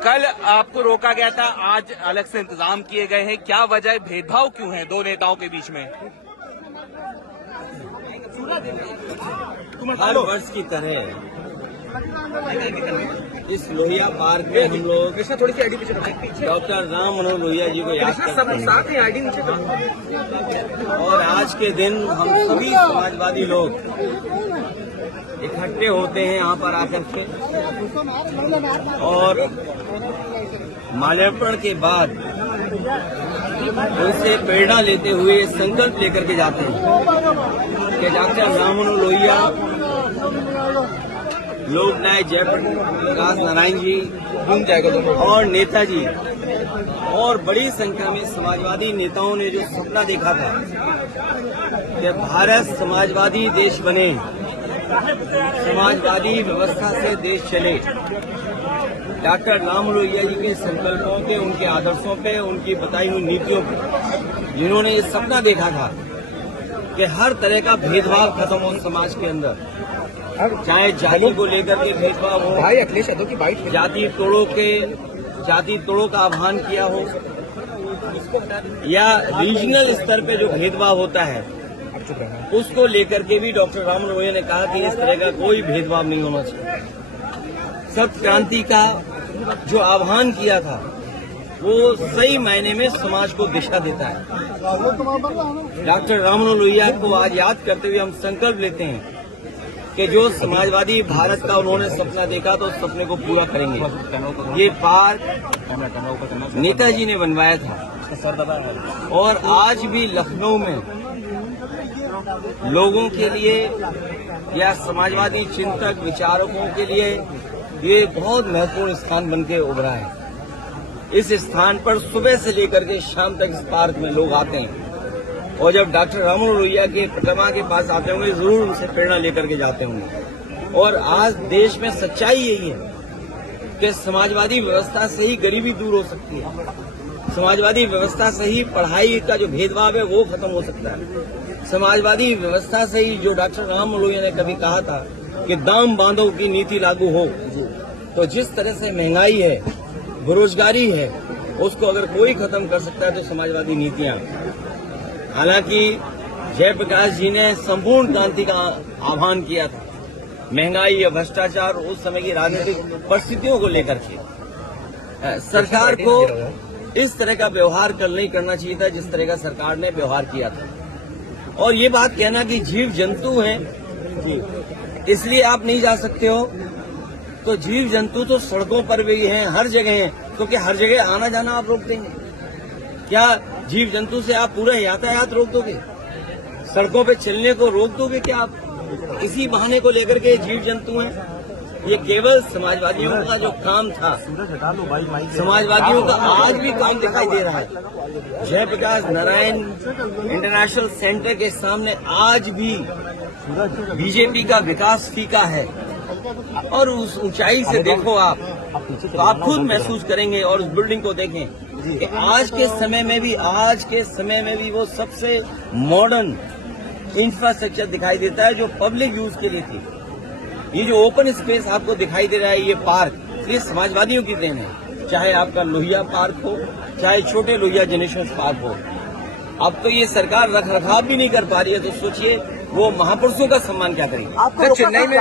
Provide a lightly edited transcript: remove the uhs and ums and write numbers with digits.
कल आपको रोका गया था, आज अलग से इंतजाम किए गए हैं, क्या वजह, भेदभाव क्यों है दो नेताओं के बीच में? हर वर्ष की तरह इस लोहिया पार्क में हम लोग डॉक्टर राम मनोहर लोहिया जी को याद करते हैं और आज के दिन हम सभी समाजवादी लोग इकट्ठे होते हैं यहाँ पर आकर के और माल्यार्पण के बाद उनसे प्रेरणा लेते हुए संकल्प लेकर के जाते हैं कि डॉक्टर राम मनोहर लोहिया, लोकनायक जयप्रकाश नारायण जी और नेताजी और बड़ी संख्या में समाजवादी नेताओं ने जो सपना देखा था कि भारत समाजवादी देश बने, समाजवादी व्यवस्था से देश चले, डॉक्टर राम मनोहर लोहिया जी के संकल्पों पे, उनके आदर्शों पे, उनकी बताई हुई नीतियों पे, जिन्होंने ये सपना देखा था कि हर तरह का भेदभाव खत्म हो समाज के अंदर, चाहे जाति को लेकर के भेदभाव हो, जाति तोड़ों का आह्वान किया हो या रीजनल स्तर पे जो भेदभाव होता है उसको लेकर के भी डॉक्टर राम मनोहर लोहिया ने कहा कि इस तरह का कोई भेदभाव नहीं होना चाहिए। सत्य क्रांति का जो आह्वान किया था वो सही मायने में समाज को दिशा देता है। डॉक्टर राम मनोहर लोहिया को आज याद करते हुए हम संकल्प लेते हैं कि जो समाजवादी भारत का उन्होंने सपना देखा तो उस सपने को पूरा करेंगे। ये पार्क नेताजी ने बनवाया था और आज भी लखनऊ में लोगों के लिए या समाजवादी चिंतक विचारकों के लिए ये बहुत महत्वपूर्ण स्थान बनके उभरा है। इस स्थान पर सुबह से लेकर के शाम तक इस पार्क में लोग आते हैं और जब डॉक्टर राम मनोहर लोहिया के प्रतिमा के पास आते होंगे जरूर उनसे प्रेरणा लेकर के जाते होंगे। और आज देश में सच्चाई यही है कि समाजवादी व्यवस्था से ही गरीबी दूर हो सकती है, समाजवादी व्यवस्था से ही पढ़ाई का जो भेदभाव है वो खत्म हो सकता है, समाजवादी व्यवस्था से ही जो डॉक्टर राम मनोहर लोहिया ने कभी कहा था कि दाम बांधो की नीति लागू हो, तो जिस तरह से महंगाई है, बेरोजगारी है, उसको अगर कोई खत्म कर सकता है तो समाजवादी नीतियां। हालांकि जयप्रकाश जी ने संपूर्ण क्रांति का आह्वान किया था, महंगाई या भ्रष्टाचार उस समय की राजनीतिक परिस्थितियों को लेकर के सरकार को इस तरह का व्यवहार कल नहीं करना चाहिए था जिस तरह का सरकार ने व्यवहार किया था। और ये बात कहना कि जीव जंतु हैं इसलिए आप नहीं जा सकते हो, तो जीव जंतु तो सड़कों पर भी हैं, हर जगह हैं, क्योंकि हर जगह आना जाना आप रोक देंगे क्या? जीव जंतु से आप पूरा यातायात रोक दोगे? सड़कों पे चलने को रोक दोगे क्या आप? इसी बहाने को लेकर के जीव जंतु हैं। ये केवल समाजवादियों का जो काम था, समाजवादियों का आज भी काम दिखाई दे रहा है। जयप्रकाश नारायण इंटरनेशनल सेंटर के सामने आज भी बीजेपी का विकास फीका है और उस ऊंचाई से देखो आप तो आप खुद महसूस करेंगे और उस बिल्डिंग को देखें कि आज के समय में भी वो सबसे मॉडर्न इंफ्रास्ट्रक्चर दिखाई देता है जो पब्लिक यूज के लिए थी। ये जो ओपन स्पेस आपको दिखाई दे रहा है, ये पार्क, ये समाजवादियों की देन है। चाहे आपका लोहिया पार्क हो, चाहे छोटे लोहिया जनेश्वर पार्क हो। अब तो ये सरकार रख रखाव भी नहीं कर पा रही है, तो सोचिए वो महापुरुषों का सम्मान क्या करेगी। चेन्नई में